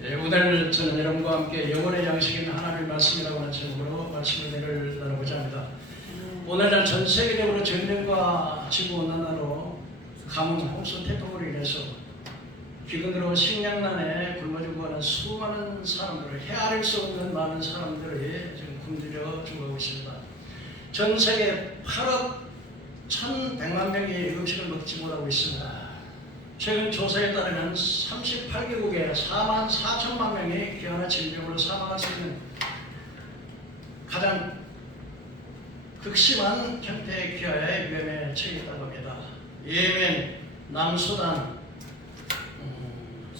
오늘 저는 여러분과 함께 영혼의 양식인 하나님의 말씀이라고 하는 제목으로 말씀을 나누고자 합니다. 오늘날 전 세계적으로 전쟁과 지구온난화로 가뭄, 홍수, 태풍으로 인해서 기근으로 식량난에 굶어 죽어가는 수많은 사람들을 헤아릴 수 없는 많은 사람들이 지금 굶주려 죽어가고 있습니다. 전 세계 8억 1,100만 명이 음식을 먹지 못하고 있습니다. 최근 조사에 따르면 38개국에 4만 4천만 명이 기아나 질병으로 사망할 수 있는 가장 극심한 형태의 기아의 위험에 처해 있다고 합니다. 예멘, 남수단,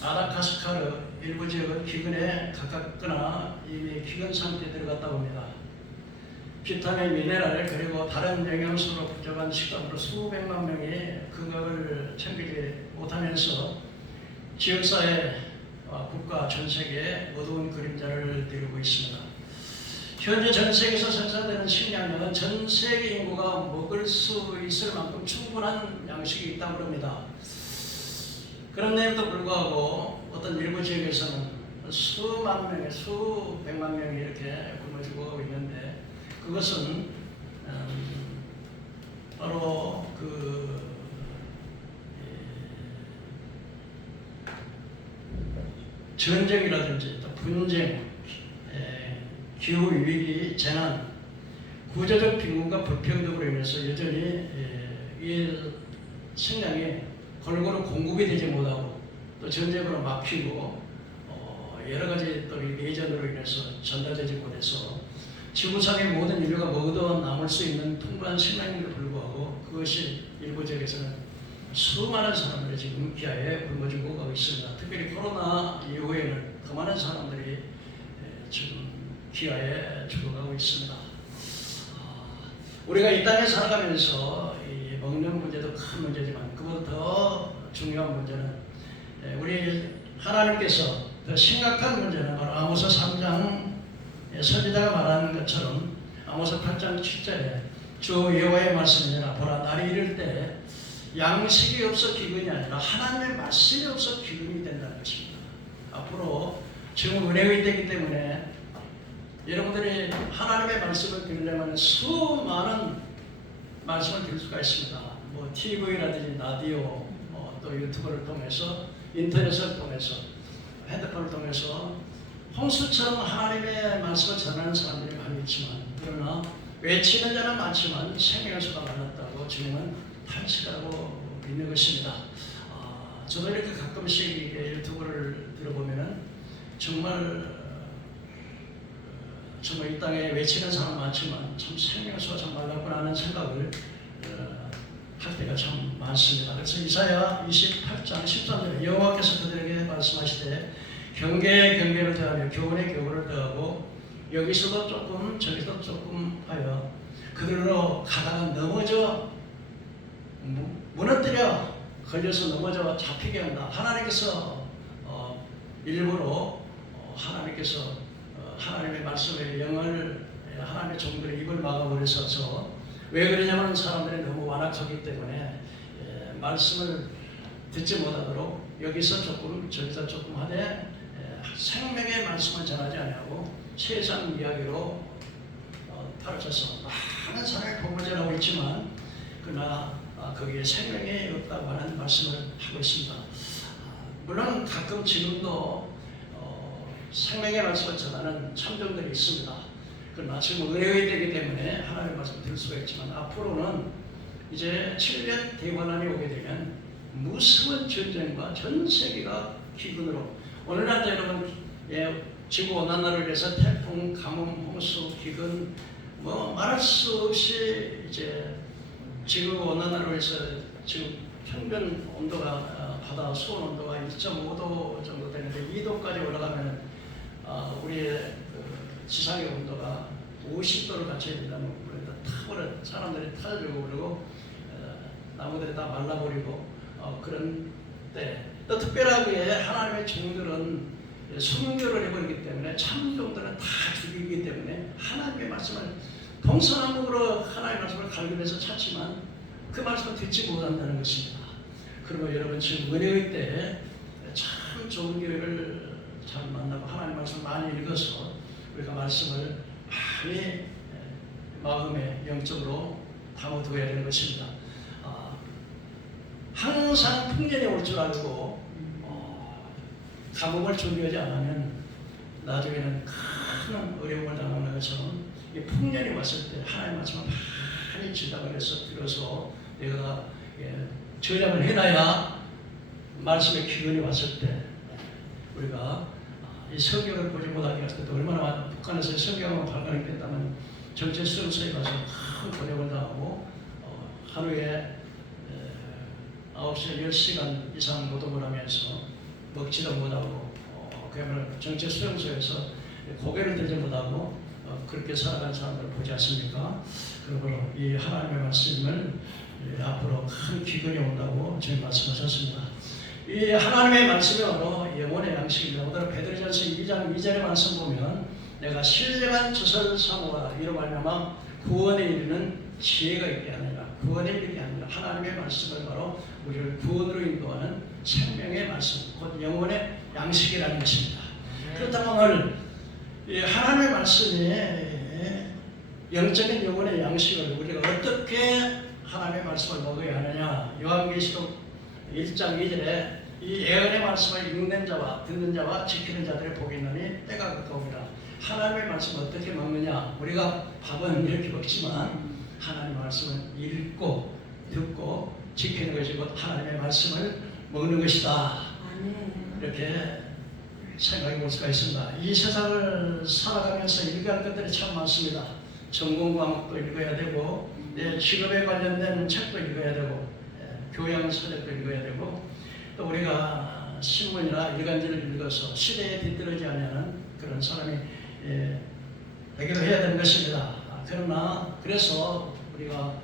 아다카스카르 일부 지역은 기근에 가깝거나 이미 기근 상태에 들어갔다고 합니다. 비타민, 미네랄 그리고 다른 영양소로 부족한 식단으로 수백만 명이 건강을 챙기지 못하면서 지역사회, 국가, 전 세계에 어두운 그림자를 띠고 있습니다. 현재 전 세계에서 생산되는 식량량은 전 세계 인구가 먹을 수 있을 만큼 충분한 양식이 있다고 합니다. 그런데도 불구하고 어떤 일부 지역에서는 수만 명의 수백만 명이 이렇게 굶어 죽어가고 있는데 그것은 바로 전쟁이라든지 또 분쟁, 기후 위기, 재난, 구조적 빈곤과 불평등으로 인해서 여전히 이 식량이 골고루 공급이 되지 못하고 또 전쟁으로 막히고 여러 가지 또 내전으로 인해서 전달되지 못해서 지구상의 모든 인류가 먹어도 남을 수 있는 풍부한 식량임에도 불구하고 그것이 일부 지역에서는 수많은 사람들이 지금 기아에 굶어 죽어가고 있습니다. 특별히 코로나 이후에는 더 많은 사람들이 지금 기아에 죽어가고 있습니다. 우리가 이 땅에 살아가면서 이 먹는 문제도 큰 문제지만 그보다 더 중요한 문제는 우리 하나님께서 더 심각한 문제는 바로 아모스 3장 선지자가 말하는 것처럼 아모스 8장 7절에 주 여호와의 말씀이니라 보라 날이 이를 때 양식이 없어 기근이 아니라 하나님의 말씀이 없어 기근이 된다는 것입니다. 앞으로 지금 은혜의 때이기 때문에 여러분들이 하나님의 말씀을 들으려면 수많은 말씀을 들을 수가 있습니다. 뭐 TV라든지 라디오, 또 유튜브를 통해서 인터넷을 통해서 핸드폰을 통해서 홍수처럼 하나님의 말씀을 전하는 사람들이 많이 있지만 그러나 외치는 자는 많지만 생명의 수가 많았다고 지금은 탄식하고 있는 것입니다. 저도 이렇게 가끔씩 유튜브를 들어보면은 정말 이 땅에 외치는 사람 많지만 참 생명의 수가 참 많았구나 하는 생각을 할 때가 참 많습니다. 그래서 이사야 28장 13절에 여호와께서 그들에게 말씀하시되 경계에 경계를 더하며 교훈에 교훈을 더하고 여기서도 조금 저기서도 조금 하여 그들로 가다가 넘어져 무너뜨려 걸려서 넘어져 잡히게 한다. 하나님께서 일부러 하나님께서 하나님의 말씀의 영을 하나님의 종들의 입을 막아버리셔서 왜 그러냐면 사람들이 너무 완악하기 때문에 말씀을 듣지 못하도록 여기서 조금 저기서 조금 하되 생명의 말씀을 전하지 않냐고 세상 이야기로 파헤쳐서 많은 사람의 복음을 전하고 있지만 그러나 거기에 생명이 없다고 하는 말씀을 하고 있습니다. 물론 가끔 지금도 생명의 말씀을 전하는 참정들이 있습니다. 그러나 지금 은혜의 때이기 때문에 하나님의 말씀을 들을 수가 있지만 앞으로는 이제 7년 대관환이 오게 되면 무서운 전쟁과 전 세계가 기근으로 오늘날도 여러분 지구온난화로 인해서 태풍, 가뭄, 홍수, 기근 뭐 말할 수 없이 이제 지구온난화로 해서 지금 평균 온도가 바다 수온 온도가 1.5도 정도 되는데 2도까지 올라가면 우리의 지상의 온도가 50도를 갖춰야 된다면 타버려 사람들이 타주고 그러고 나무들이 다 말라버리고 그런 때 또 특별하게 하나님의 종들은 순교를 해버리기 때문에 참종들은 다 죽이기 때문에 하나님의 말씀을 동서남북으로 하나님의 말씀을 갈급해서 찾지만 그 말씀을 듣지 못한다는 것입니다. 그러면 여러분 지금 은혜의 때 참 좋은 교회를 잘 우리가 말씀을 많이 마음에 영적으로 담아두어야 되는 것입니다. 항상 풍년이 올 줄 알고 가뭄을 준비하지 않으면 나중에는 큰 어려움을 당하는 것처럼 이 풍년이 왔을 때 하나님 말씀을 많이 지다가 들어서 내가 저장을 해놔야 말씀의 기운이 왔을 때 우리가 이 성경을 보지 못하게 했을 때 얼마나 북한에서 성경을 발간이 됐다면 전체 수용소에 가서 큰 고생을 당하고 하루에 9시간, 10시간 이상 노동을 하면서 먹지도 못하고 그야말로 전체 수용소에서 고개를 들지 못하고 그렇게 살아간 사람들을 보지 않습니까? 그러므로 이 하나님의 말씀을 앞으로 큰 기근이 온다고 지금 말씀하셨습니다. 이 하나님의 말씀이 바로 영혼의 양식입니다. 오늘 베드로전서 2장 2절의 말씀 보면 내가 신령한 젖을 사모하라 이로 말미암아 구원에 이르는 지혜가 있게 하느니라. 구원에 이르게 하느니라. 하나님의 말씀을 바로 우리를 구원으로 인도하는 생명의 말씀, 곧 영혼의 양식이라는 것입니다. 그렇다면 오늘 이 하나님의 말씀이 영적인 영혼의 양식을 우리가 어떻게 하나님의 말씀을 먹어야 하느냐. 요한계시록 1장 2절에 이 예언의 말씀을 읽는 자와 듣는 자와 지키는 자들의 복이 있느니 때가 가까우니라. 하나님의 말씀을 어떻게 먹느냐. 우리가 밥은 이렇게 먹지만 하나님의 말씀은 읽고 듣고 지키는 것이 곧 하나님의 말씀을 먹는 것이다. 이렇게 생각해 볼 수가 있습니다. 이 세상을 살아가면서 읽어야 할 것들이 참 많습니다. 전공 과목도 읽어야 되고 직업에 관련된 책도 읽어야 되고 교양 서적도 읽어야 되고 또 우리가 신문이나 일간지를 읽어서 시대에 뒤떨어지지 않는 그런 사람이 되기도 해야 되는 것입니다. 그러나 그래서 우리가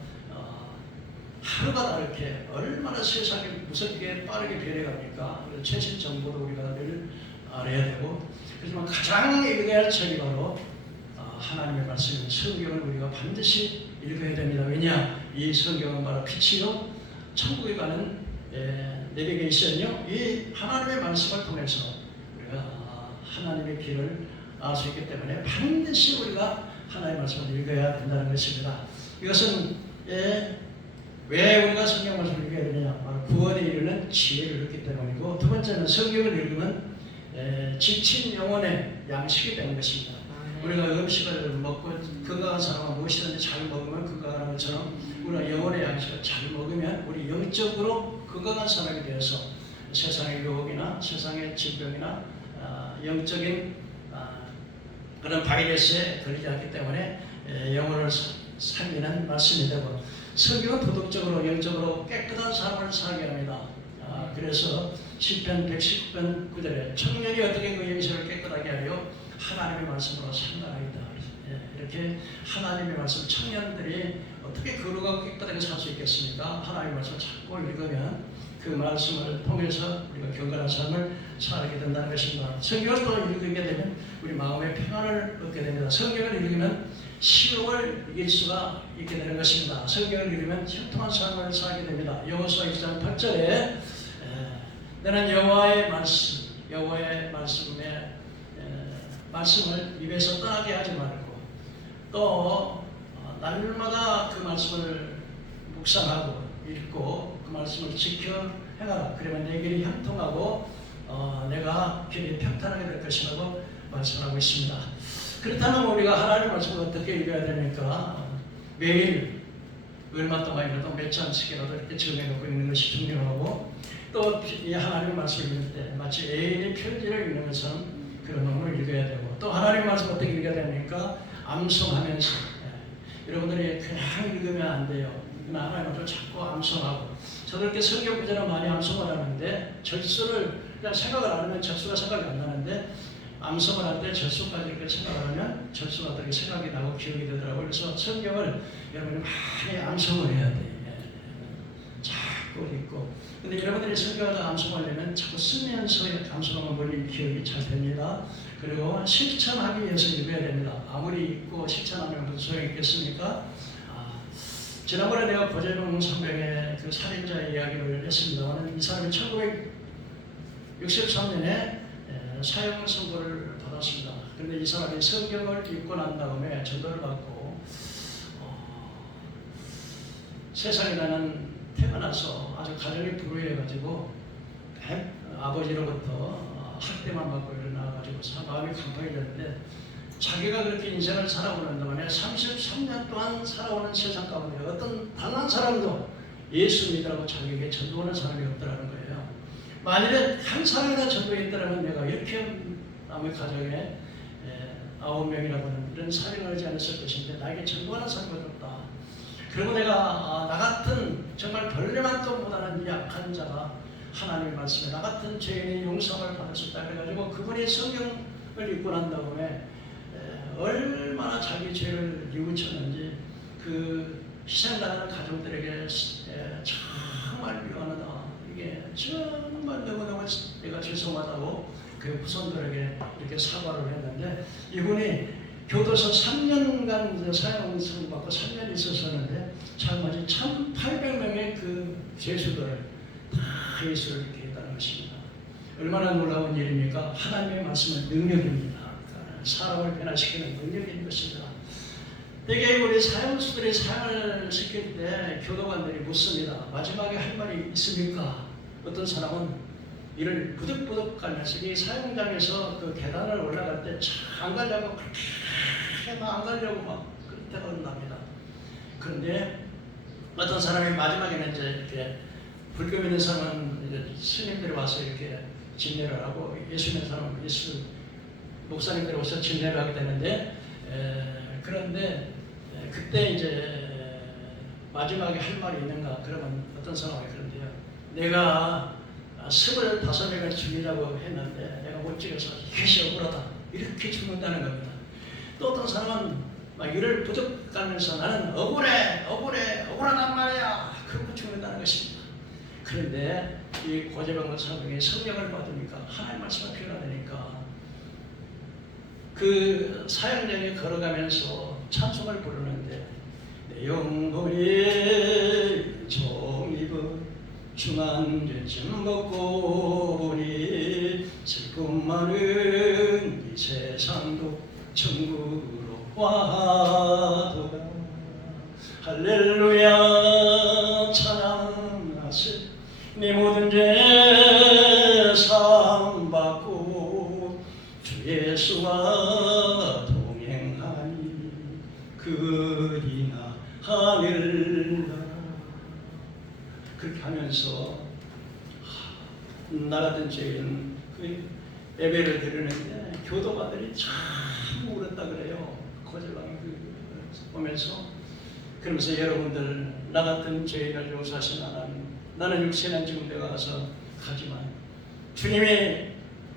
하루가 다르게 얼마나 세상이 무섭게 빠르게 변해갑니까? 최신 정보도 우리가 늘 알아야 되고 그렇지만 가장 읽어야 할 책이 바로 하나님의 말씀인 성경을 우리가 반드시 읽어야 됩니다. 왜냐? 이 성경은 바로 빛이요 천국에 가는 내벽에 있으며 이 하나님의 말씀을 통해서 우리가 하나님의 길을 알 수 있기 때문에 반드시 우리가 하나님의 말씀을 읽어야 된다는 것입니다. 이것은 왜 우리가 성경 말씀을 읽어야 되느냐? 바로 구원에 이르는 지혜를 얻기 때문이고 두 번째는 성경을 읽으면 지친 영혼의 양식이 되는 것입니다. 우리가 음식을 먹고 건강한 사람은 무엇이든지 잘 먹으면 건강한 것처럼 우리가 영혼의 양식을 잘 먹으면 우리 영적으로 건강한 사람이 되어서 세상의 유혹이나 세상의 질병이나 영적인 그런 바이러스에 걸리지 않기 때문에 영혼을 살리는 말씀이 되고 성경은 도덕적으로 영적으로 깨끗한 삶을 살게 합니다. 그래서 시편 119편 9절에 청년이 어떻게 그 영신을 깨끗하게 하려 하나님의 말씀으로 산다나이다. 이렇게 하나님의 말씀 청년들이 어떻게 거룩하고 깨끗하게 살 수 있겠습니까? 하나님의 말씀을 자꾸 읽으면 그 말씀을 통해서 우리가 경건한 삶을 살게 된다는 것입니다. 성경을 또 읽게 되면 우리 마음의 평안을 얻게 됩니다. 성경을 읽으면 시험을 이길 수가 있게 되는 것입니다. 성경을 읽으면 형통한 삶을 살게 됩니다. 여호수아 1장 8절에 너는 여호와의 말씀을 입에서 떠나게 하지 말고 또 날마다 그 말씀을 묵상하고 읽고 그 말씀을 지켜 행하라. 그러면 내 길이 형통하고 내가 길이 평탄하게 될 것이라고 말씀하고 있습니다. 그렇다면 우리가 하나님의 말씀을 어떻게 읽어야 됩니까? 매일 얼마 동안이라도 몇 장씩이라도 이렇게 정해놓고 있는 것이 중요하고 또 이 하나님의 말씀을 읽을 때 마치 애인이 편지를 읽는 것처럼 그런 놈을 읽어야 되고 또 하나님의 말씀 어떻게 읽어야 됩니까? 암송하면서 여러분들이 그냥 읽으면 안 돼요. 하나님의 말씀을 자꾸 암송하고 저도 이렇게 성경 구절을 많이 암송을 하는데 절수를 그냥 생각을 안 하면 절수가 생각이 안 나는데 암송을 할 때 절수까지 이렇게 생각을 하면 절수가 어떻게 생각이 나고 기억이 되더라고요. 그래서 성경을 여러분이 많이 암송을 해야 돼요. 자꾸 읽고. 근데 여러분들이 성경을 암송하려면 자꾸 쓰면서 암송하면 멀리 기억이 잘 됩니다. 그리고 실천하기 위해서 읽어야 됩니다. 아무리 읽고 실천하면 무슨 소용이 있겠습니까? 지난번에 내가 고재룡 선병의 그 살인자의 이야기를 했습니다만 이 사람이 1963년에 사형 선고를 받았습니다. 그런데 이 사람이 성경을 읽고 난 다음에 전도를 받고 세상에 나는 태어나서 아주 가정이 불우해가지고 아버지로부터 학대만 받고 일어나가지고 마음이 강팍해졌는데 자기가 그렇게 인생을 살아오는 동안에 33년 동안 살아오는 세상 가운데 어떤 단 한 사람도 예수 믿으라고 자기에게 전도하는 사람이 없더라는 거예요. 만일에 한 사람이나 전도했더라면 내가 이렇게 남의 가정에 9명이라고는 이런 살인을 하지 않았을 것인데 나에게 전도하는 사람이 없다. 그리고 내가 나 같은 정말 벌레만도 못하는 이 약한 자가 하나님의 말씀에 나 같은 죄인의 용서를 받을 수 있다. 그래가지고 그분이 성경을 읽고 난 다음에 얼마나 자기 죄를 뉘우쳤는지 그 희생당하는 가족들에게 정말 미안하다. 이게 정말 너무너무 내가 죄송하다고 그 후손들에게 이렇게 사과를 했는데 이분이 교도소 3년간 사형 선고받고 3년 있었었는데 참마치 1,800명의 그 죄수들을 다 예수를 믿게 했다는 것입니다. 얼마나 놀라운 일입니까? 하나님의 말씀은 능력입니다. 사람을 변화시키는 능력인 것입니다. 되게 우리 사형수들이 사형을 시킬 때 교도관들이 묻습니다. 마지막에 할 말이 있습니까? 어떤 사람은 이를 부득부득 가면서 이 사형장에서 그 계단을 올라갈 때 안 가려고 그렇게 안 가려고 막 그럴 때가 납니다. 그런데 어떤 사람이 마지막에는 이제 이렇게 불교 믿는 사람은 이제 스님들이 와서 이렇게 진례를 하고 예수 믿는 사람은 예수 목사님들이 와서 진례를 하게 되는데 그런데 그때 이제 마지막에 할 말이 있는가 그러면 어떤 사람이 그런데요. 내가 25명을 죽이려고 했는데 내가 못 죽여서 이것이 억울하다 이렇게 죽는다는 겁니다. 또 어떤 사람은 막 이를 부득하면서 나는 억울하단 말이야 그러고 죽는다는 것입니다. 그런데 이 고재병과 사병이 성령을 받으니까 하나님 말씀을 변화되니까 그 사형장에 걸어가면서 찬송을 부르는데 내 영혼이 종입은 중앙전심 먹고 보니 슬픔 많은 이 세상도 천국으로 와도다 할렐루야 찬양하세 네 모든 죄 사함받고 주 예수와 동행하니 그리나 하늘나라 그렇게 하면서 나 같은 죄인 그 예배를 드리는데 교도관들이 참 울었다 그래요. 거절방이 보면서 그러면서 여러분들 나 같은 죄인을 용서하신 하나님 나는 육신은 지금 내가 가서 가지만 주님이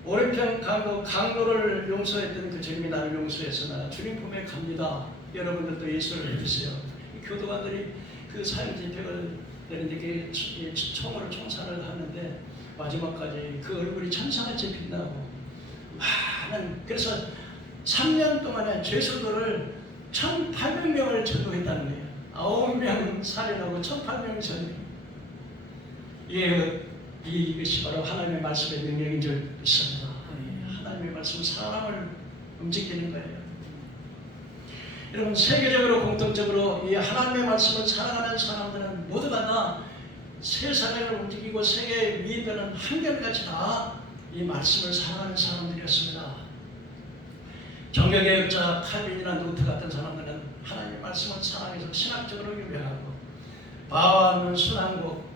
오른편 강도를 용서했던 그 주님이 나를 용서해서 나는 주님 품에 갑니다. 여러분들도 예수를 믿으세요. 이 교도관들이 그 사형 집행을 내는데 총으로 총살을 하는데 마지막까지 그 얼굴이 천사같이 빛나고 많은 그래서 3년 동안에 죄수들을 1,800명을 전도했다는 거예요. 9명 살인하고 1,800명 전도. 이것이 바로 하나님의 말씀의 능력인 줄 믿습니다. 하나님의 말씀은 사람을 움직이는 거예요. 여러분 세계적으로 공통적으로 이 하나님의 말씀을 사랑하는 사람들은 모두가 다 세상을 움직이고 세계의 위인들은 한결같이 다 이 말씀을 사랑하는 사람들이었습니다. 종교개혁자 칼빈이나 루터 같은 사람들은 하나님의 말씀을 사랑해서 신학적으로 유명하고 바와는 순환곡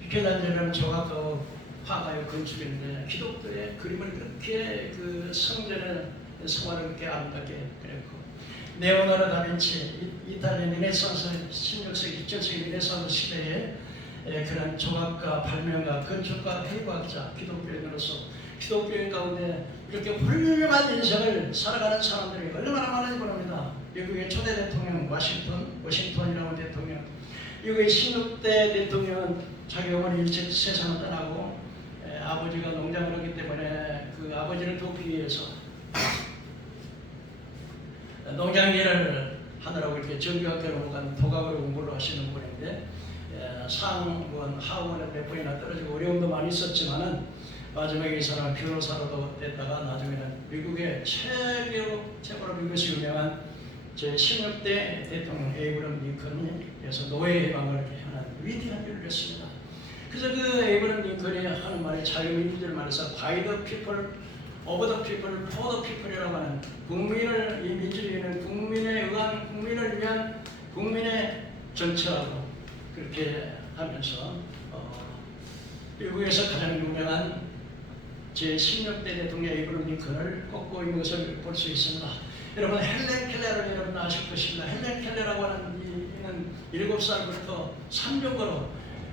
미켈란젤로는 조각가고 화가요 건축인데 기독교의 그림을 그렇게 그 성전의 성화를 그렇게 아름답게 그렸고 레오나르도 다빈치 이탈리아 르네상스 16세기 17세기 르네상스 시대에 그런 조각가, 발명가, 건축가, 해부학자, 기독교인으로서 기독교인 가운데 이렇게 훌륭한 인생을 살아가는 사람들이 얼마나 많은지 모릅니다. 미국의 초대 대통령 워싱턴이라는 대통령, 미국의 16대 대통령은 자기 어머니 일찍 세상을 떠나고 아버지가 농장을 하기 때문에 그 아버지를 돕기 위해서 농장 일을 하느라고 이렇게 정규학교로 간 도각으로 공부를 하시는 분인데 상원, 하원에 몇 번이나 떨어지고 어려움도 많이 있었지만은 마지막에 이 사람은 변호사로도 됐다가 나중에는 미국의 최고로 미국에서 유명한 제16대 대통령 에이브럼 링컨이 그래서 노예 해방을 하는 위대한 일을 했습니다. 그래서 그 에이브럼 링컨이 하는 말이 자유민주주의를 말해서 by the people, of the people, for the people이라고 하는 국민을, 이 민주주의는 국민에 의한, 국민을 위한 국민의 정치라고 그렇게 하면서 미국에서 가장 유명한 제16대 대통령 에이브럼 링컨을 꼽고 있는 것을 볼 수 있습니다. 여러분 헬렌 켈러를 여러분 아실 것입니다. 헬렌 켈러라고 하는 이는 7살부터 산적으로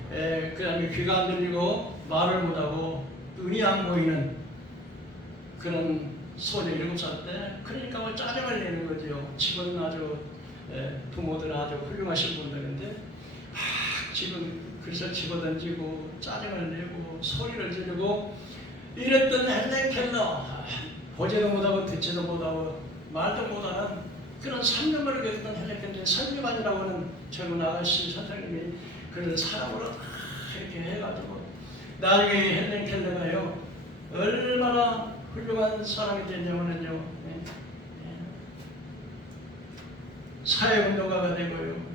그 다음에 귀가 안 들리고 말을 못하고 눈이 안 보이는 그런 소녀 7살 때 그러니까 뭐 짜증을 내는 거죠. 집은 아주 부모들은 아주 훌륭하신 분들인데 지금 그래서 집어던지고 짜증을 내고 소리를 지르고 이랬던 헬렌 켈러 보지도 못하고 듣지도 못하고 말도 못하는 그런 상념을 겪었던 헬렌 켈러의 설교관이라고 하는 젊은 아가씨 선생님이 그를 사람으로 이렇게 해가지고 나중에 헬렌 켈러가요 얼마나 훌륭한 사람이 됐냐면요 사회운동가가 되고요.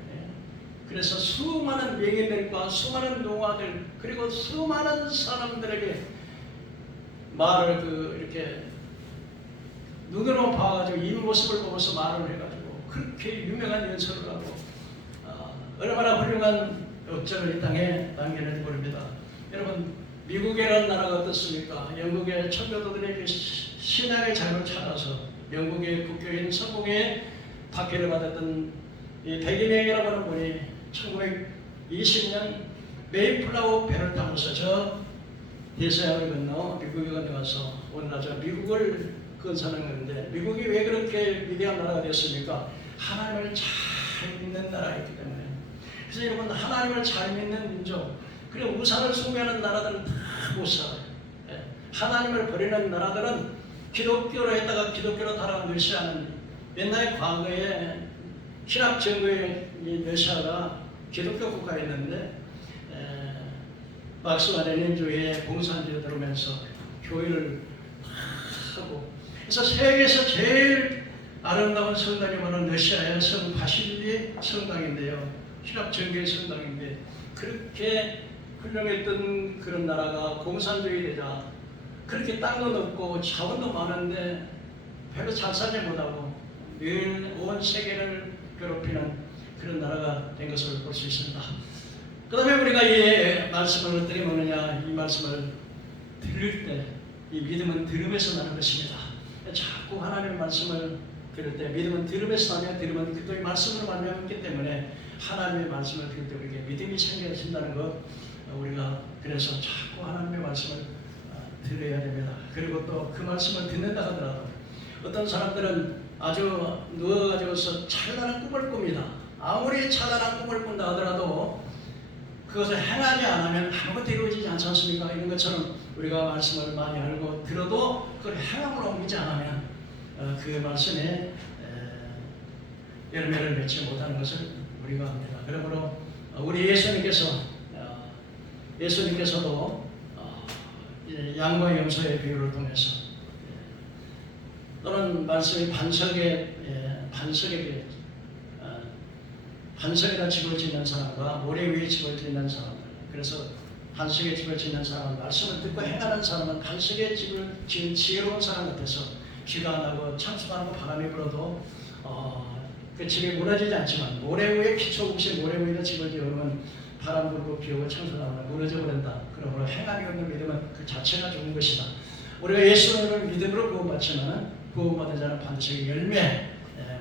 그래서 수많은 명예들과 수많은 농화들 그리고 수많은 사람들에게 말을 이렇게 눈으로 봐가지고 이 모습을 보면서 말을 해가지고 그렇게 유명한 연설을 하고 얼마나 훌륭한 업적을 이 땅에 남겼는지 모릅니다. 여러분 미국이라는 나라가 어떻습니까? 영국의 청교도들의 신앙의 자유를 찾아서 영국의 국교인 성공의 박해를 받았던 이 백인에게라고 하는 분이 1920년 메이플라워 배를 타고서 저 대서양을 건너 미국에 건너가서 오늘날 저 미국을 건설하는 건데 미국이 왜 그렇게 위대한 나라가 되었습니까? 하나님을 잘 믿는 나라였기 때문에. 그래서 여러분 하나님을 잘 믿는 민족 그리고 우상을 숭배하는 나라들은 다 못 살아요. 하나님을 버리는 나라들은 기독교로 했다가 기독교로 달아간 러시아는 옛날 과거에 신학 정부의 러시아가 기독교 국가였는데 막스와 레닌주의의 공산주의 들어오면서 교회를 하고 그래서 세계에서 제일 아름다운 성당이 바로 러시아의 성 바실리 성당인데요. 신학 정교의 성당인데 그렇게 훌륭했던 그런 나라가 공산주의 되자 그렇게 땅도 넓고 자원도 많은데 별로 잘 살지 못하고 늘 온 세계를 괴롭히는 그런 나라가 된 것을 볼 수 있습니다. 그 다음에 우리가 이 말씀을 어떻게 먹느냐 이 말씀을 들을 때 이 믿음은 들음에서 나는 것입니다. 자꾸 하나님의 말씀을 들을 때 믿음은 들음에서 나며 들음은 그또 이 말씀으로 말미암았기 때문에 하나님의 말씀을 들을 때 우리에게 믿음이 생겨진다는 것 우리가 그래서 자꾸 하나님의 말씀을 들어야 됩니다. 그리고 또 그 말씀을 듣는다 하더라도 어떤 사람들은 아주 누워가지고서 찬란한 꿈을 꿉니다. 아무리 찬란한 꿈을 꾼다 하더라도 그것을 행하지 않으면 아무것도 이루어지지 않지 않습니까? 이런 것처럼 우리가 말씀을 많이 알고 들어도 그걸 행함으로 옮기지 않으면 그 말씀에 열매를 맺지 못하는 것을 우리가 합니다. 그러므로 우리 예수님께서도 양과 염소의 비유를 통해서 또는 말씀이 반석에다 집을 짓는 사람과 모래 위에 집을 짓는 사람 그래서 반석에 집을 짓는 사람은 말씀을 듣고 행하는 사람은 반석에 집을 지은 지혜로운 사람 같아서 비가 안 나고 창수가 안 나고 바람이 불어도 그 집이 무너지지 않지만 모래 위에 기초 없이 모래 위에다 집을 지으면 바람 불고 비 오고 창수가 나면 무너져 버린다. 그러므로 행함이 없는 믿음은 그 자체가 좋은 것이다. 우리가 예수님을 믿음으로 구원받지만 구원받은 자는 반드시 열매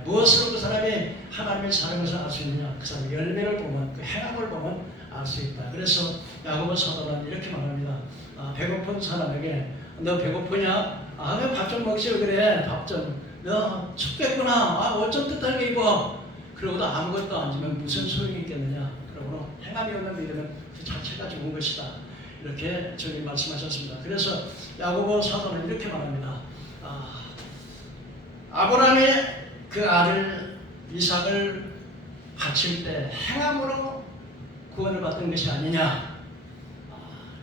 무엇으로 그 사람이 하나님의 사랑을 알 수 있느냐 그 사람의 열매를 보면 그 행함을 보면 알 수 있다. 그래서 야고보 사도는 이렇게 말합니다. 배고픈 사람에게 너 배고프냐? 밥 좀 먹지 그래 밥 좀. 너 춥겠구나. 어쩜 뜨뜻하게 입어. 그러고도 아무것도 안 주면 무슨 소용이 있겠느냐. 그러므로 행함이 없는 믿음은 그 자체가 좋은 것이다. 이렇게 주님 말씀하셨습니다. 그래서 야고보 사도는 이렇게 말합니다. 아브라함의 그 아들 이삭을 바칠 때 행함으로 구원을 받은 것이 아니냐.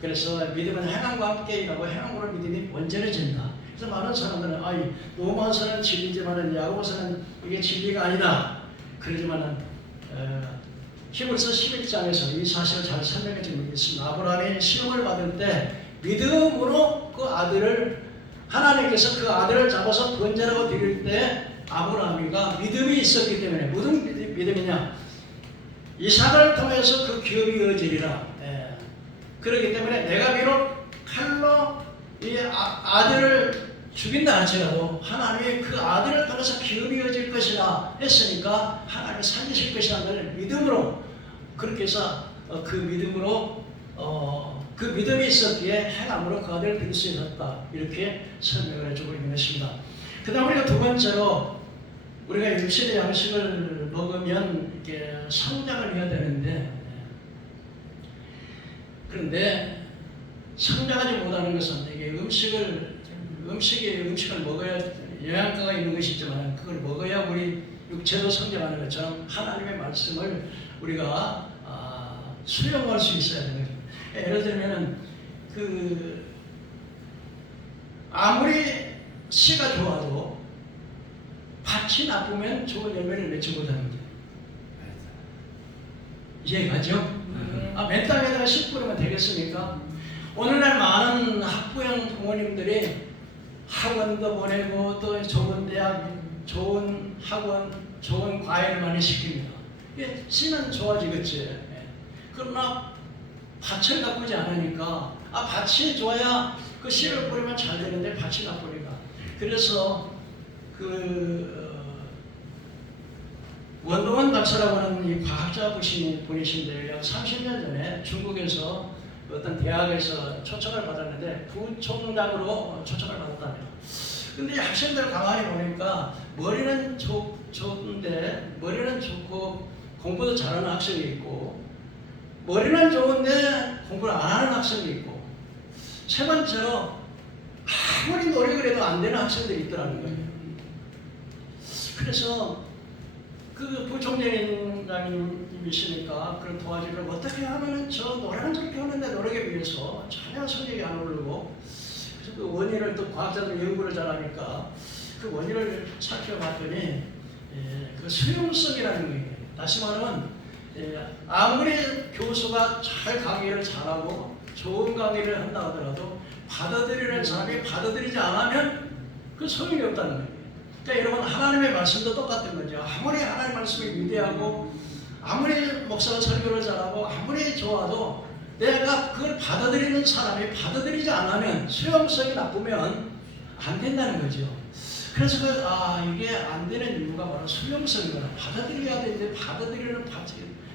그래서 믿음은 행함과 함께 일하고 행함으로 믿음이 온전해진다. 그래서 많은 사람들은 로마서는 진리지만은 야고보서는 이게 진리가 아니다. 그러지만은 히브리서 11장에서 이 사실을 잘 설명해 주는 게 있습니다. 아브라함이 시험을 받을 때 믿음으로 그 아들을 하나님께서 그 아들을 잡아서 번제라고 드릴 때 아브라함이가 믿음이 있었기 때문에 무슨 믿음이냐? 이삭을 통해서 그 기업이 이어지리라. 그렇기 때문에 내가 비록 칼로 이 아들을 죽인다 할지라도 하나님이 그 아들을 통해서 기업이 이어질 것이라 했으니까 하나님이 살리실 것이라는 믿음으로 그렇게 해서 그 믿음으로 그 믿음이 있었기에 행함으로 그 아들을 드릴 수 있었다. 이렇게 설명을 해주고 있는 것입니다. 그 다음 우리가 두 번째로 우리가 육신의 양식을 먹으면 이렇게 성장을 해야 되는데 그런데 성장하지 못하는 것은 이게 음식을 먹어야 영양가가 있는 것이지만 그걸 먹어야 우리 육체도 성장하는 것처럼 하나님의 말씀을 우리가 수용할 수 있어야 되는 거죠. 예를 들면은 아무리 씨가 좋아도 밭이 나쁘면 좋은 열매를 맺지 못하는 거죠. 이해가죠? 맨 땅에다가 씨 뿌리면 되겠습니까? 오늘날 많은 학부형 부모님들이 학원도 보내고 또 좋은 대학, 좋은 학원, 좋은 과외를 많이 시킵니다. 이게 씨는 좋아지겠지. 그러나 밭을 나쁘지 않으니까 밭이 좋아야 그 씨를 뿌리면 잘 되는데 밭이 나쁘니까. 그래서 원동원 박사라고 하는 이 과학자 분이신데 약 30년 전에 중국에서 어떤 대학에서 초청을 받았는데 부총장으로 초청을 받았답니다. 근데 학생들 가만히 보니까 머리는 좋은데 머리는 좋고 공부도 잘하는 학생이 있고 머리는 좋은데 공부를 안 하는 학생이 있고 세 번째로 아무리 노력을 해도 안 되는 학생들이 있더라는 거예요. 그래서 그 부총장님이시니까 그걸 도와주려고 어떻게 하면은 저 노력은 저렇게 하는데 노력에 비해서 전혀 성적이 안 오르고 그래서 그 원인을 또 과학자들 연구를 잘하니까 그 원인을 살펴봤더니 그 수용성이라는 거예요. 다시 말하면 아무리 교수가 잘 강의를 잘하고 좋은 강의를 한다 하더라도 받아들이는 사람이 받아들이지 않으면 그 소용이 없다는 거예요. 그러니까 여러분 하나님의 말씀도 똑같은 거죠. 아무리 하나님의 말씀이 위대하고 아무리 목사가 설교를 잘하고 아무리 좋아도 내가 그걸 받아들이는 사람이 받아들이지 않으면 수용성이 나쁘면 안 된다는 거죠. 그래서 이게 안 되는 이유가 바로 수용성이구나. 받아들여야 되는데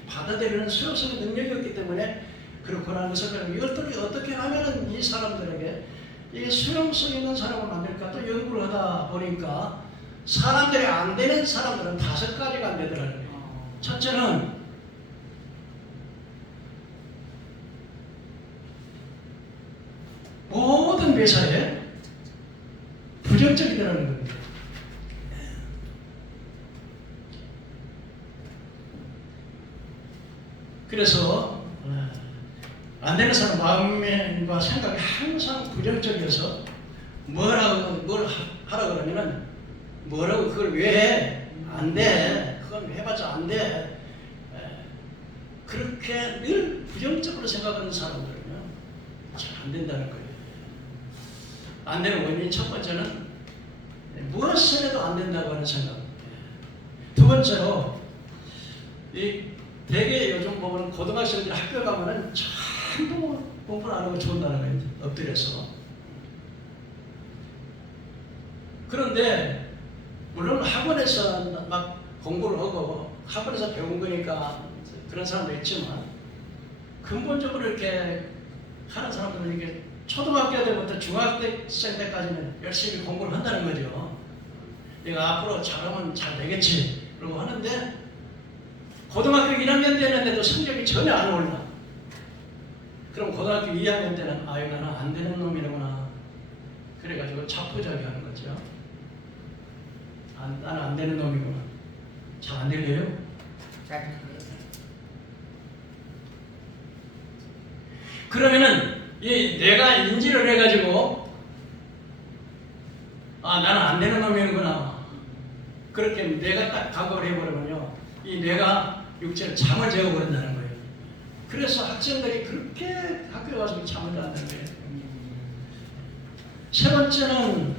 받아들이는 수용성의 능력이 없기 때문에 그렇구나 하는 것을 이걸 어떻게 하면은 이 사람들에게 이 수용성 있는 사람을 만들까 또 연구를 하다 보니까 사람들이 안 되는 사람들은 5가지가 안 되더라고요. 첫째는 모든 매사에 부정적이더라는 겁니다. 그래서 안 되는 사람 마음과 생각이 항상 부정적이어서 뭘 하라 그러면은 뭐라고 그걸 왜 해? 안 돼. 그건 해봤자 안 돼. 그렇게 늘 부정적으로 생각하는 사람들은요 잘 안 된다는 거예요. 안 되는 원인 첫 번째는 무엇을 해도 안 된다고 하는 생각. 두 번째로 대개 요즘 보면 고등학생들이 학교 가면은 전부 공부를 안 하고 좋은다는 거예요. 엎드려서. 그런데 물론 학원에서 막 공부를 하고 학원에서 배운 거니까 그런 사람도 있지만 근본적으로 이렇게 하는 사람들은 이렇게 초등학교 때부터 중학생 때까지는 열심히 공부를 한다는 거죠. 내가 앞으로 잘하면 잘 되겠지 그러고 하는데 고등학교 1학년 되는데도 성적이 전혀 안 올라. 그럼 고등학교 2학년 때는 나는 안 되는 놈이구나. 그래가지고 자포자기 하는 거죠. 나는 안 되는 놈이구나. 잘 안 들려요? 그러면은 이 내가 인지를 해가지고 나는 안 되는 놈이구나. 그렇게 내가 딱 각오를 해버리면요, 이 내가 육체를 잠을 재워버린다는 거예요. 그래서 학생들이 그렇게 학교에 와서 잠을 잔다는 거예요. 세 번째는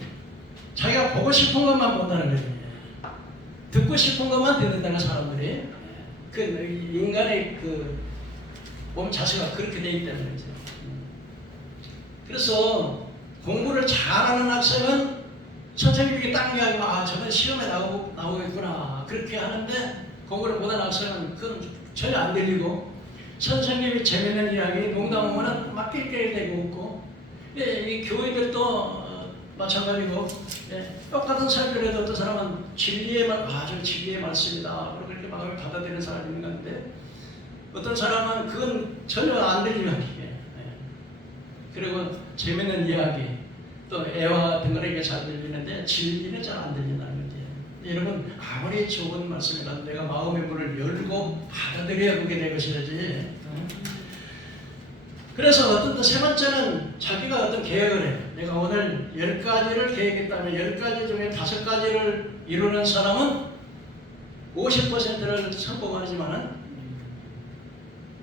자기가 보고 싶은 것만 본다는 거예요. 듣고 싶은 것만 듣는다는 사람들이, 그 인간의 그 몸 자체가 그렇게 되어 있다는 거죠. 그래서 공부를 잘하는 학생은 선생님이 딱 이야기하면 저는 시험에 나오겠구나 그렇게 하는데, 공부를 못하는 학생은 그건 전혀 안 들리고, 선생님이 재미있는 이야기 농담하면 막 낄낄대고 웃고, 이 교회들도 마찬가지고, 똑같은 설교를 어떤 사람은 진리의 저 진리의 말씀이다 그리고 그렇게 마음을 받아들이는 사람이 있는 건데, 어떤 사람은 그건 전혀 안 들리는 게, 그리고 재미있는 이야기 또 애와 같은 거를 잘 들리는데 진리는 잘 안 들린다는 거죠. 여러분, 아무리 좋은 말씀이라도 내가 마음의 문을 열고 받아들여야 그게 내 것이지. 그래서 어떤 세 번째는 자기가 어떤 계획을 해. 내가 오늘 10가지를 계획했다면 10가지 중에 5가지를 이루는 사람은 50%를 성공하지만은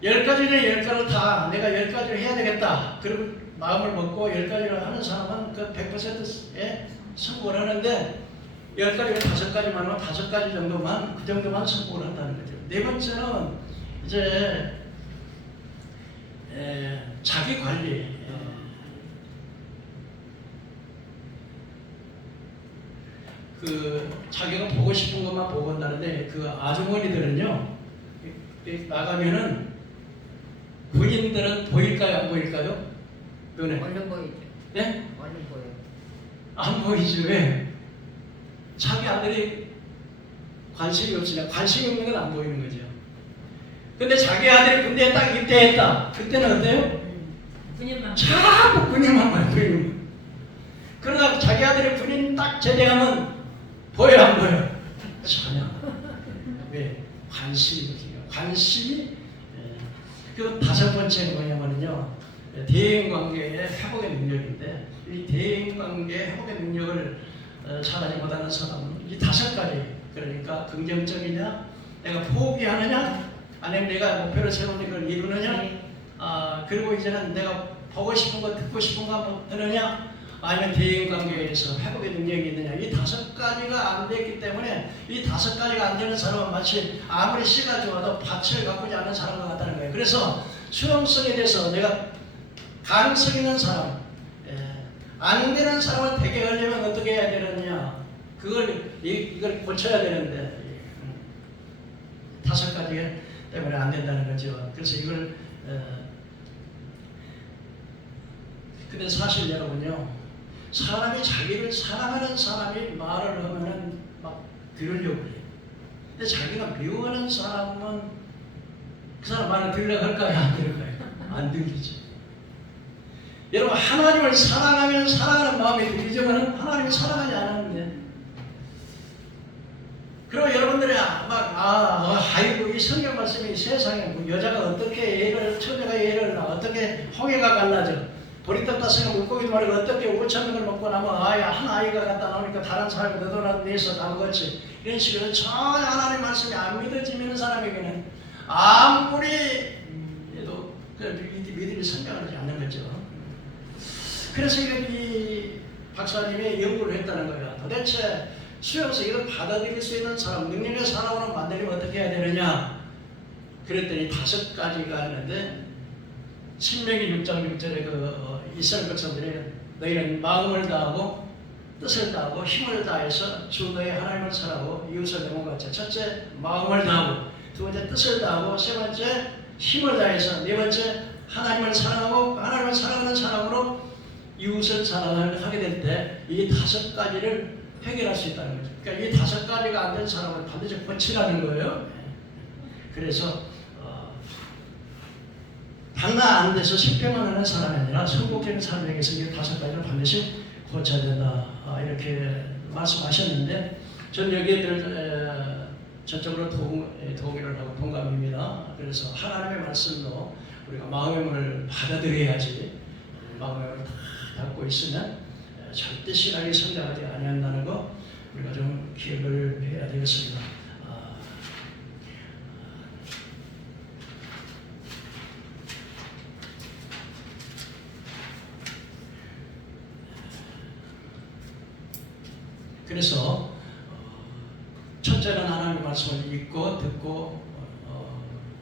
10가지 중에 10가지를 다 내가 10가지를 해야 되겠다. 그리고 마음을 먹고 10가지를 하는 사람은 그 100%에 성공을 하는데, 10가지 중에 5가지만 하면 5가지 정도만, 그 정도만 성공을 한다는 거죠. 네 번째는 이제 자기 관리. 그 자기가 보고 싶은 것만 보고 온다는데, 그 아주머니들은요, 나가면은 군인들은 보일까요, 안 보일까요? 눈에. 얼른 보이죠. 네? 얼른 보여요. 안 보이지. 왜? 자기 아들이 관심이 없으니까. 관심이 없는 건 안 보이는 거죠. 근데 자기 아들이 군대에 딱 입대했다. 그때는 어때요? 군인만. 자꾸 군인만 봐요, 군인. 그러다 자기 아들이 군인 딱 제대하면 보여, 안 보여? 전혀. 왜? 관심이 거든요. 관심이. 그 5번째는 뭐냐면요, 대인관계의 회복의 능력인데, 이 대인관계의 회복의 능력을 잘하지 못하는 사람은 이 5가지, 그러니까 긍정적이냐, 내가 포기하느냐, 아니면 내가 목표를 세우는 걸 이루느냐, 그리고 이제는 내가 보고 싶은 거, 듣고 싶은 거 듣느냐, 아니면 대인관계에서 회복의 능력이 있느냐. 이 5가지가 안 됐기 때문에, 이 5가지가 안 되는 사람은 마치 아무리 씨가 좋아도 밭을 가꾸지 않는 사람과 같다는 거예요. 그래서 수용성에 대해서 내가 가능성 있는 사람, 안 되는 사람을 되게 하려면 어떻게 해야 되느냐, 이걸 고쳐야 되는데, 5가지 때문에 안 된다는 거죠. 그래서 이걸 근데 사실 여러분요, 사람이 자기를 사랑하는 사람이 말을 하면은 막 들으려고 해요. 근데 자기가 미워하는 사람은 그 사람 말을 들으려고 할까요, 안 들을까요? 안 들리죠. 여러분, 하나님을 사랑하면 사랑하는 마음이 들리지만 하나님을 사랑하지 않았는데, 그리고 여러분들이 아이고, 이 성경 말씀이 세상에 뭐 여자가 어떻게 처녀가 어떻게 홍해가 갈라져, 보리떡 따스가 물고기도 말고 어떻게 5,000명을 먹고 나면 한 아이가 갖다 나오니까 다른 사람이 너도나도 내서 다 먹었지, 이런 식으로 전혀 하나님 말씀이 안 믿어지는 사람에게는 아무리 해도 믿음이 성장하지 않는 거죠. 그래서 이 박사님이 연구를 했다는 거예요. 도대체 수용성, 이걸 받아들일 수 있는 사람, 능력의 사람으로 만들려면 어떻게 해야 되느냐. 그랬더니 5가지가 있는데, 신명기 6장 6절에 이스라엘 백성들이 너희는 마음을 다하고 뜻을 다하고 힘을 다해서 주 너희 하나님을 사랑하고 이웃을 내 몸같이. 첫째, 마음을 다하고, 두 번째, 뜻을 다하고, 세 번째, 힘을 다해서, 네 번째, 하나님을 사랑하고, 하나님을 사랑하는 사람으로 이웃을 사랑하게 될 때 이 5가지를 해결할 수 있다는 거죠. 그러니까 이 5가지가 안 된 사람은 반드시 고치라는 거예요. 그래서 하나 안 돼서 실패만 하는 사람이 아니라 성공적인 사람에게서 이 5가지를 반드시 고쳐야 된다. 이렇게 말씀하셨는데, 전 여기에 전적으로 동의를 하고 동감입니다. 그래서 하나님의 말씀도 우리가 마음의 문을 받아들여야지 방향을 다 닫고 있으면 절대 신앙이 성장하지 아니한다는 거 우리가 좀 기억을 해야 되겠습니다. 그래서 첫째는 하나님의 말씀을 읽고 듣고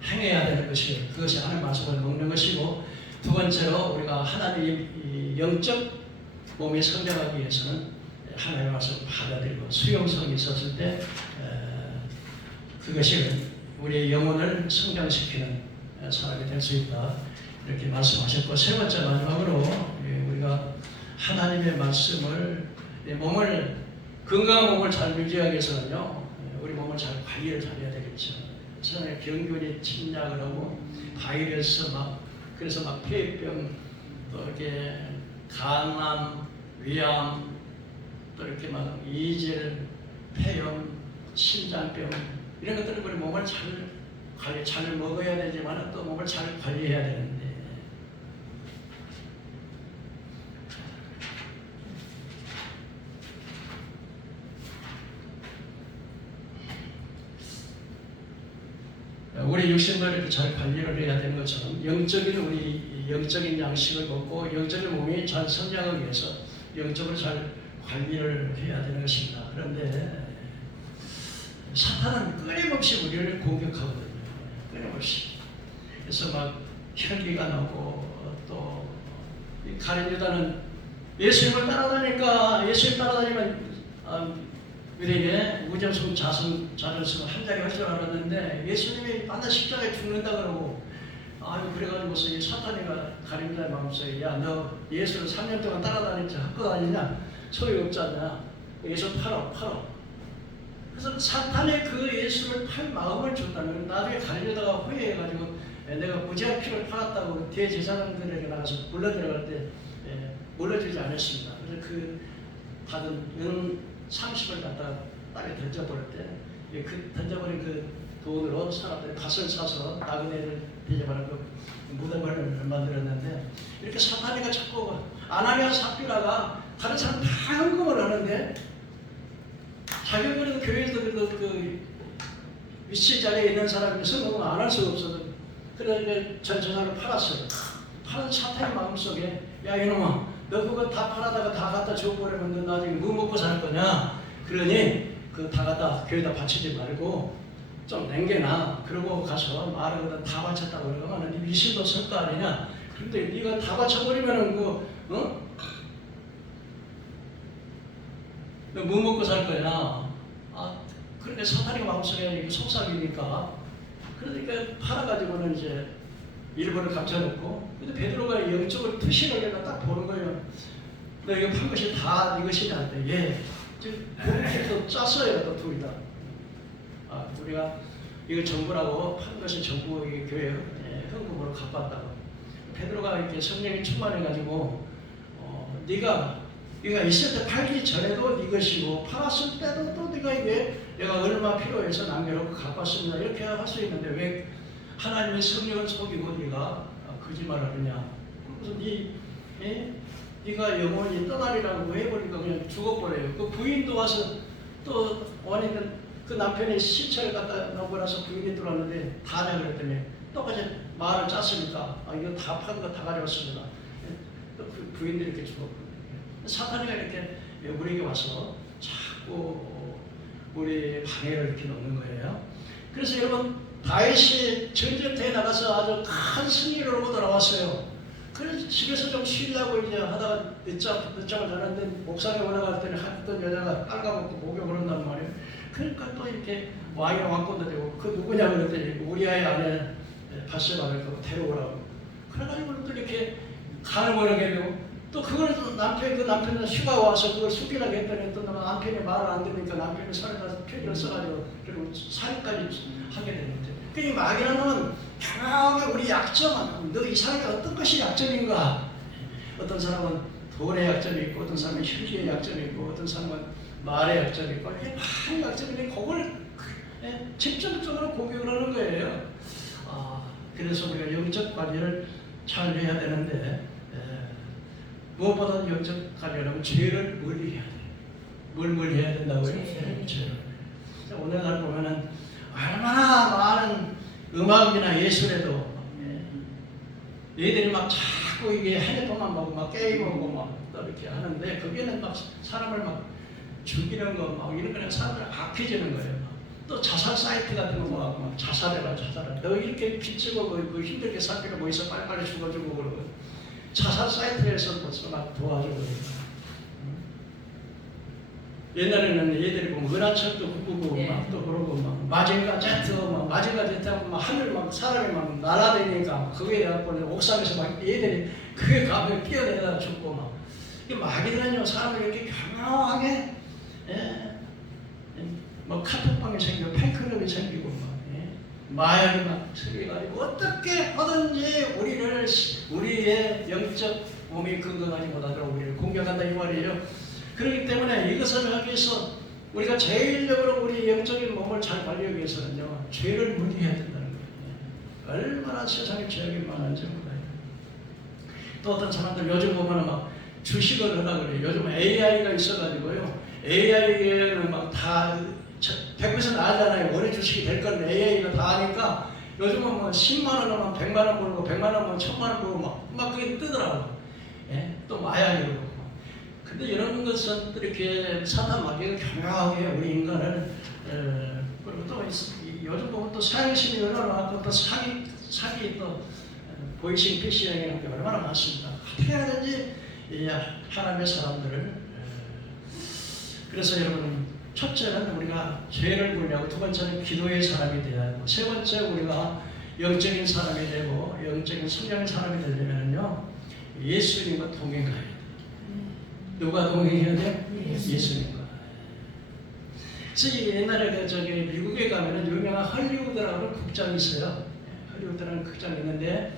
행해야 되는 것이 그것이 하나님의 말씀을 먹는 것이고, 두 번째로 우리가 하나님의 영적 몸이 성장하기 위해서는 하나님의 말씀을 받아들이고 수용성이 있었을 때 그것이 우리의 영혼을 성장시키는 사람이 될 수 있다, 이렇게 말씀하셨고, 세 번째 마지막으로 우리가 하나님의 말씀을 몸을 건강한 몸을 잘 유지하기 위해서는요, 우리 몸을 잘 관리를 잘해야 되겠죠. 처음에 병균이 침략을 하고 바이러스 그래서 막 폐병, 또 이렇게 간암, 위암, 또 이렇게 막 이질, 폐염, 심장병, 이런 것들을 우리 몸을 잘 먹어야 되지만 또 몸을 잘 관리해야 되는데, 우리 육신도 이렇게 잘 관리를 해야 되는 것처럼 우리 영적인 양식을 먹고 영적인 몸이 잘 성장하기 위해서 영적으로 잘 관리를 해야 되는 것입니다. 그런데 사탄은 끊임없이 우리를 공격하거든요. 끊임없이. 그래서 막 혈기가 나고, 또 가룟 유다는 예수님을 따라다니까, 예수님 따라다니면 우리에게 우전승 자존승 한 자리 할 줄 알았는데, 예수님이 만나 십자가에 죽는다 그러고, 그래가지고서 이 사탄이가 가룟 유다의 마음속에, 야, 너 예수를 3년 동안 따라다니지 학교 다니냐? 소용없지 않냐? 예수 팔아. 그래서 사탄의 그 예수를 팔 마음을 줬다는, 나중에 가룟유다가 후회해가지고 내가 무지한 피를 팔았다고 대제사장들에게 나가서 불러들어갈 때 몰라주지 않았습니다. 그래서 그 받은 은 30을 갖다가 땅에 던져버릴 때, 그 던져버린 그 돈으로 사람들이 밭을 사서 나그네를 대접하는 그 무덤을 만들었는데, 이렇게 사탄이가 자꾸 아나니아 삽비라가 다른 사람 다 헌금을 하는데, 자기들은 교회에서 그 위치 자리에 있는 사람이 성공을 안 할 수가 없어서, 그래서 저 사람을 팔았어요. 팔은 사탄의 마음속에, 야 이놈아, 너 그거 다 팔아다가 다 갖다 줘버리면 너 나중에 뭐 먹고 살 거냐? 그러니 그 다 갖다 교회에다 바치지 말고 좀 남겨놔. 그러고 가서 말하거든 다 바쳤다고 그러면 네 미신도 설 거 아니냐? 근데 네가 다 바쳐버리면은 너 뭐 먹고 살 거냐? 그러니까 사탄이 마음속에 속삭이니까, 그러니까 팔아가지고는 이제 일부를 감춰놓고, 근데 베드로가 영적으로 투신을 해가 딱 보는 거예요. 너 이거 판 것이 다 이것이냐? 예. 지금 그렇게 짰어요, 또 둘 다. 우리가 이거 전부라고 판 것이 전부 이 교회 헌금으로 갚았다고. 베드로가 이렇게 성령이 충만해가지고, 네가 있을 때 팔기 전에도 네 것이고 팔았을 때도 또 네가 이게 내가 얼마 필요해서 남겨놓고 갚았습니다, 이렇게 할 수 있는데 왜 하나님의 성령을 속이고 네가 거짓말을 하느냐? 그래서 네가 영원히 떠나리라고 해버리니까 그냥 죽어버려요. 그 부인도 와서 또 원인은 그 남편의 시체를 갖다 놓고 나서 부인이 들어왔는데 다 하자 그랬더니 똑같이 말을 짰으니까 이거 다 판 거 다 가져왔습니다. 또 그 부인들이 이렇게 죽었거든요. 사탄이가 이렇게 우리에게 와서 자꾸 우리 방해를 이렇게 놓는 거예요. 그래서 여러분, 다윗이 전쟁터에 나가서 아주 큰 승리를 하고 돌아왔어요. 그래서 집에서 좀 쉬려고 이제 하다가 늦잠을 자는데 목상에 올라갈 때는 어떤 여자가 빨가먹고 목욕을 한단 말이에요. 그러니까 또 이렇게 왕권도 되고, 그 누구냐 그랬더니 우리아의 아내 바세바를 데려오라고. 그래가지고 또 이렇게 간을 보내게 되고, 또 그걸 또 남편은 휴가 와서 그걸 숙이라고 했더니 또 남편이 말을 안 들으니까 남편이 살에다 표기를 써가지고 그리고 살인까지 하게 되는데, 그 마귀는 강하게 우리 약점, 너 이 사람이 어떤 것이 약점인가? 어떤 사람은 돈의 약점이 있고, 어떤 사람은 혈기의 약점이 있고, 어떤 사람은 말의 약점이 있고, 이게 많은 약점이 있는데 그걸 직접적으로 공격을 하는 거예요. 그래서 우리가 영적 관리를 잘 해야 되는데, 무엇보다 영접하려면 죄를 멀리해야 돼요. 뭘 멀리해야 된다고요? 죄를. 오늘날 보면은 얼마나 많은 음악이나 예술에도 얘들이 막 자꾸 이게 핸드폰만 보고 막 게임하고 막 이렇게 하는데 거기에는 막 사람을 막 죽이는 거 막 이런 거는 사람을 악해지는 거예요. 또 자살 사이트 같은 거 막 자살해라. 너 이렇게 빚지고 그 힘들게 살 필요 뭐 있어? 빨리빨리 죽어주고 그러고 자살 사이트에서 벌써 막 도와주고. 옛날에는 얘들이 보면 은하철도 굽고 막 또 그러고 막 마징가 제트하고 막 하늘 막 사람이 막 날아다니니까 그게 갖고 옥상에서 막 얘들이 그게 가면 뛰어내려다 죽고 막 이게 마귀들은요 사람을 이렇게 교묘하게 뭐 카톡방이 생기고 팬클럽이 생기고 막 마약이 막 생겨가지고 어떻게 하든지 우리의 영적 몸이 근거하지 못하도록 우리를 공격한다 이 말이에요. 그렇기 때문에 이것을 하기 위해서 우리가 제일적으로 우리 영적인 몸을 잘 관리하기 위해서는요 죄를 물리해야 된다는 거예요. 얼마나 세상에 죄악이 많은지 몰라요. 또 어떤 사람들 요즘 보면 막 주식을 하라 그래요. 요즘 AI가 있어가지고요 AI는 막 다 100% 알잖아요. 어느 주식이 될 건 AI가 다 아니까 요즘은 뭐 10만 원 하면 100만 원 벌고 100만 원 하면 1000만 원 벌고 막 그게 뜨더라고요. 또 마약이 그렇고. 근데 이런 것은 이렇게 사탄 마귀가 교묘하게 우리 인간을 그리고 또 요즘 보면 또 사행심이 얼마나 많고 또 사기 또 보이싱 피싱이라는 게 얼마나 많습니다. 어떻게 하든지 하나님의 사람들을 그래서 여러분 첫째는 우리가 죄를 물리하고 두 번째는 기도의 사람이 되어야 하고 세 번째 우리가 영적인 사람이 되고 영적인 성장의 사람이 되려면요 예수님과 동행해야 돼요. 누가 동행해야 돼? 예수님과. 그래서 옛날에 미국에 가면은 유명한 헐리우드라는 극장이 있어요. 헐리우드라는 극장이 있는데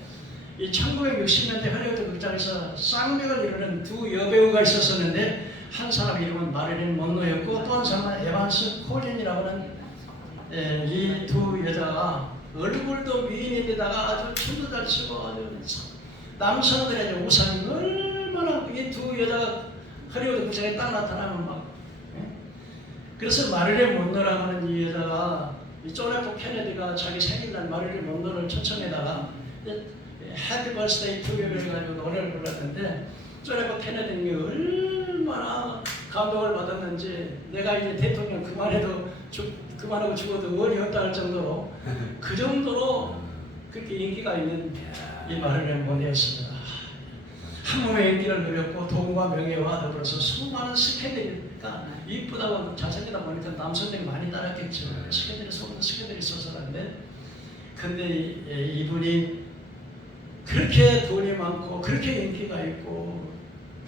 이 1960년대 헐리우드 극장에서 쌍벽을 이루는 두 여배우가 있었었는데 한 사람 이름은 마릴린 먼로였고 또 한 사람은 에반스 콜린이라고 하는 이 두 여자가 얼굴도 미인인데다가 아주 춤도 잘 추고 아주 남성들의 우상이 얼마나 이 두 여자가 헐리우드 극장에 딱 나타나면 막 그래서 마릴린 먼로라고 하는 이 여자가 이 존 F 케네디가 자기 생일날 마릴린 먼로를 초청해다가 해피 버스데이 투게를 해가지고 노래를 불렀는데 존 F 케네디는 얼마나 감동을 받았는지 내가 이제 대통령 그만하고 죽어도 의리 없다 할 정도로 그 정도로 그렇게 인기가 있는 이 마릴린 먼로였습니다. 한 몸의 인기를 누렸고 돈과 명예와 더불어서 수많은 스캔들이니까 이쁘다고 잘생기다 보니까 남성들이 많이 따랐겠죠. 스캔들이 속은 스캔들이 있어서 그런데 근데 이분이 그렇게 돈이 많고 그렇게 인기가 있고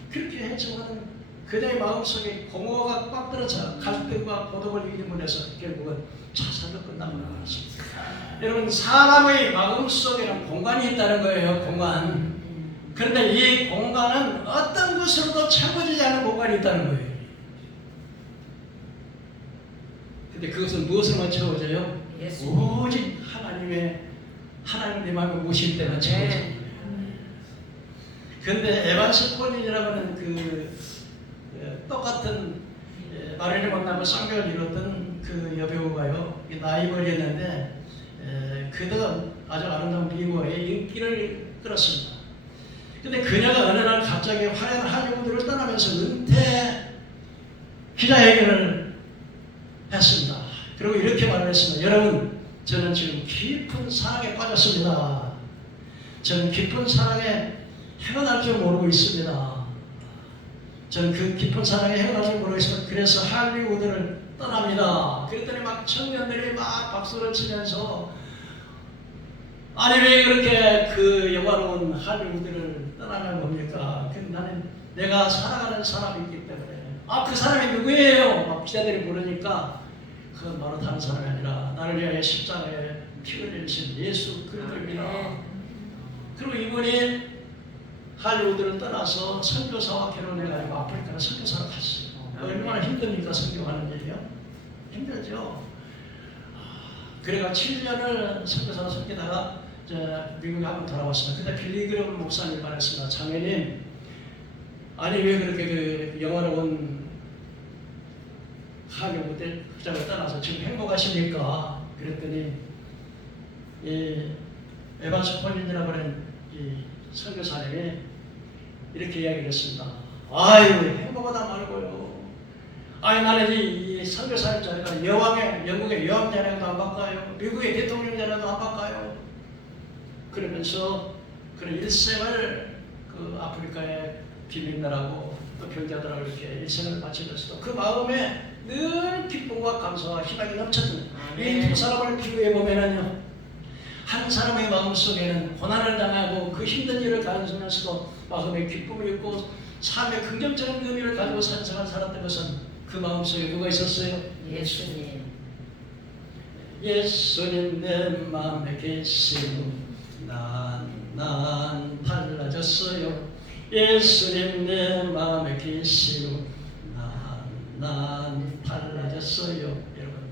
그렇게 했지만 그대의 마음속에 공허가 꽉 들어서 갈등과 고독을 이기는 분에서 결국은 자살로 끝나는 것 같습니다. 여러분 사람의 마음속에는 공간이 있다는 거예요. 공간. 그런데 이 공간은 어떤 것으로도 채워지지 않는 공간이 있다는 거예요. 근데 그것은 무엇으로만 채워져요? 오직 하나님의 마음을 모실 때만 채워져요. 그런데 에반스 콜린이라고 하는 똑같은 마릴린 먼로하고 쌍벽을 이뤘던 그 여배우가요 나이 벌이었는데 그대가 아주 아름다운 미모의 인기를 끌었습니다. 근데 그녀가 어느 날 갑자기 화려한 할리우드를 떠나면서 은퇴 기자회견을 했습니다. 그리고 이렇게 말을 했습니다. 여러분, 저는 지금 깊은 사랑에 빠졌습니다. 저는 깊은 사랑에 헤어날 줄 모르고 있습니다. 저는 그 깊은 사랑에 헤어날 줄 모르고 있습니다. 그래서 할리우드를 떠납니다. 그랬더니 막 청년들이 막 박수를 치면서 아니 왜 그렇게 그 영화로운 할리우드를 떠나는 겁니까? 나는 내가 사랑하는 사람이기 때문에 그 사람이 누구예요? 막 기자들이 물으니까 그건 바로 다른 사람이 아니라 나를 위하여 십자가에 피 흘리신 예수 그리스도입니다. 그리고 이분이 할리우드를 떠나서 선교사와 결혼해가지고 아프리카로 선교사로 갔어요. 얼마나 힘듭니까? 선교하는 일이요? 힘들죠. 그래가 7년을 선교사로 섬기다가 미국에 한번 돌아왔습니다. 그때 빌리그램 목사님 말했습니다. 장로님, 아니 왜 그렇게 그 영화로운 하경부장을 떠나서 지금 행복하십니까? 그랬더니 이 에반스 폴린이라고 하는 이 선교사님이 이렇게 이야기를 했습니다. 아유 행복하다 말고요. 아니 나는 이 선교사님 자리가 영국의 여왕 자리도 안 바꿔요. 미국의 대통령 자리도 안 바꿔요. 그러면서 그런 일생을 그 아프리카의 비민들하고 또 병자들하고 이렇게 일생을 바치면서도 그 마음에 늘 기쁨과 감사와 희망이 넘쳤던 이 두 사람을 비교해 보면은요, 한 사람의 마음 속에는 고난을 당하고 그 힘든 일을 가지면서도 마음에 기쁨이 있고 삶의 긍정적인 의미를 가지고 산 생활을 살았던 것은 그 마음 속에 누가 있었어요? 예수님. 예수님 내 마음에 계시고 난 달라졌어요. 예수님 내 마음에 계시고 난 달라졌어요. 여러분,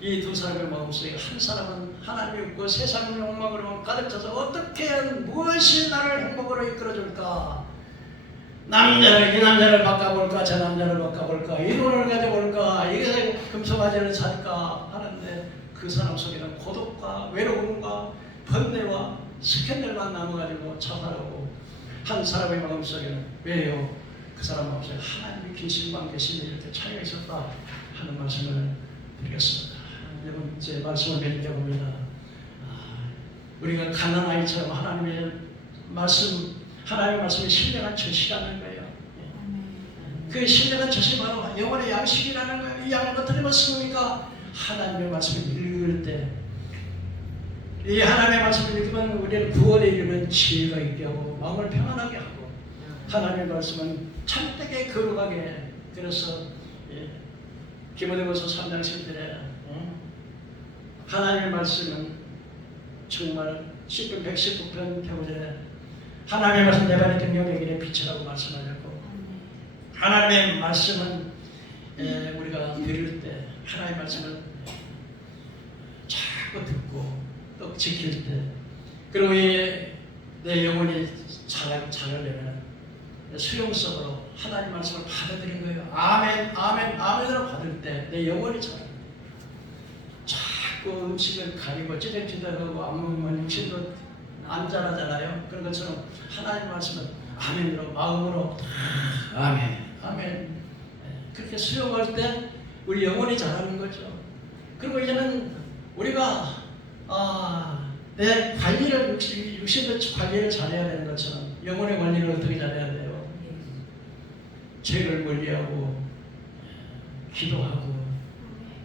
이 두 사람의 마음속에 한 사람은 하나님이 있고 세상 욕망으로 가득 차서 어떻게 무엇이 나를 행복으로 이끌어줄까? 이 남자를 바꿔볼까? 저 남자를 바꿔볼까? 이 돈을 가져볼까? 이게 금속아지를 살까? 하는데 그 사람 속에는 고독과 외로움과 번뇌와 스캔들만 남아가지고 자살하고, 한 사람의 마음속에는 왜요? 그 사람 마음속에 하나님의 계신 계심이 이렇게 차이가 있었다 하는 말씀을 드리겠습니다. 여러분, 제 말씀을 맺어봅니다. 우리가 가난 아이처럼 하나님의 말씀이 신령한 젖이라는 거예요. 그 신령한 젖이 바로 영혼의 양식이라는 거예요. 이 양을 어떻게 먹습니까? 하나님의 말씀을 읽을 때, 이 하나님의 말씀을 읽으면 우리는 구원에 이르면 지혜가 있게 하고 마음을 평안하게 하고, 하나님의 말씀은 참되게 거룩하게. 그래서 디모데후서 3장 10절에 하나님의 말씀은 정말 시편 119편 표절에 하나님의 말씀 내 발의 등용의 빛이라고 말씀하셨고, 하나님의 말씀은 우리가 들을 때 하나님의 말씀을 자꾸 듣고 또 지킬 때, 그리고 내 영혼이 자라려면 수용성으로 하나님 말씀을 받아들인 거예요. 아멘, 아멘, 아멘으로 받을 때 내 영혼이 자라요. 자꾸 음식을 가리고 찌들찌들하고 안 먹으면 육신도 안 자라잖아요. 그런 것처럼 하나님 말씀은 아멘으로, 마음으로 아멘, 아멘, 그렇게 수용할 때 우리 영혼이 자라는 거죠. 그리고 이제는 우리가 내 관리를, 육신의 관리를 잘해야 되는 것처럼 영혼의 관리를 어떻게 잘해야 돼요? 죄를 멀리하고 기도하고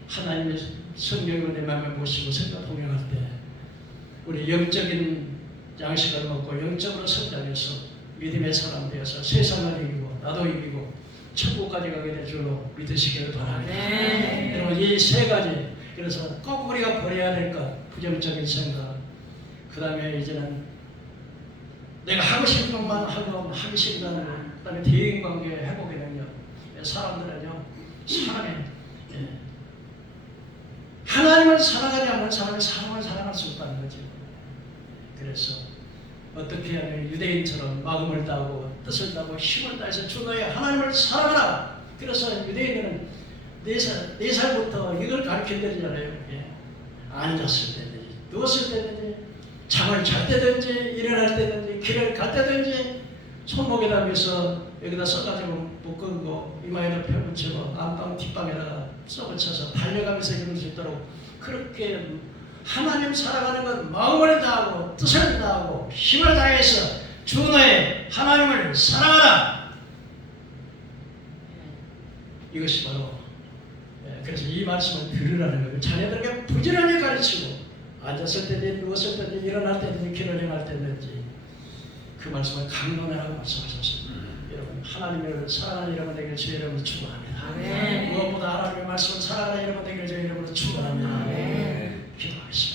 하나님의 성령을 내 마음에 모시고 생각 동행할 때 우리 영적인 양식을 먹고 영적으로 성장해서 믿음의 사람 되어서 세상을 이기고 나도 이기고 천국까지 가게 될 줄로 믿으시기를 바랍니다. 여러분, 이 세 가지, 그래서 꼭 우리가 버려야 될 것, 부정적인 생각, 그 다음에 이제는 내가 하고 싶은 것만 하기 싫은, 그 다음에 대인관계 회복의 능력. 사람들은요, 하나님을 사랑하지 않는 사람이 사람을 사랑할 수 없다는 거죠. 그래서 어떻게 하면 유대인처럼 마음을 다하고 뜻을 다하고 힘을 다해서 주 너의 하나님을 사랑하라. 그래서 유대인들은 4살부터 이걸 가르쳐드리잖아요. 앉았을 때든지 누웠을 때든지 잠을 잘 때든지 일어날 때든지 길을 갈 때든지 손목에다 메서 여기다 써가지고 묶고 이마에다 펴붙이고 안방 뒷방에다가 써붙여서 달려가면서 이룰 수 있도록, 그렇게 하나님 살아가는 건 마음을 다하고 뜻을 다하고 힘을 다해서 주 너의 하나님을 사랑하라. 이것이 바로, 그래서 이 말씀을 들으라는 거예요. 자녀들에게 부지런히 가르치고 앉았을 때든지 누웠을 때든지 일어날 때든지 길을 행할 때든지 그 말씀을 강론하라고 말씀하셨습니다. 여러분, 하나님을 사랑하는 여러분 되길 주의 이름으로 축원합니다. 무엇보다 하나님의 말씀을 사랑하는 여러분 되길 주의 이름으로 축원합니다. 기도하겠습니다.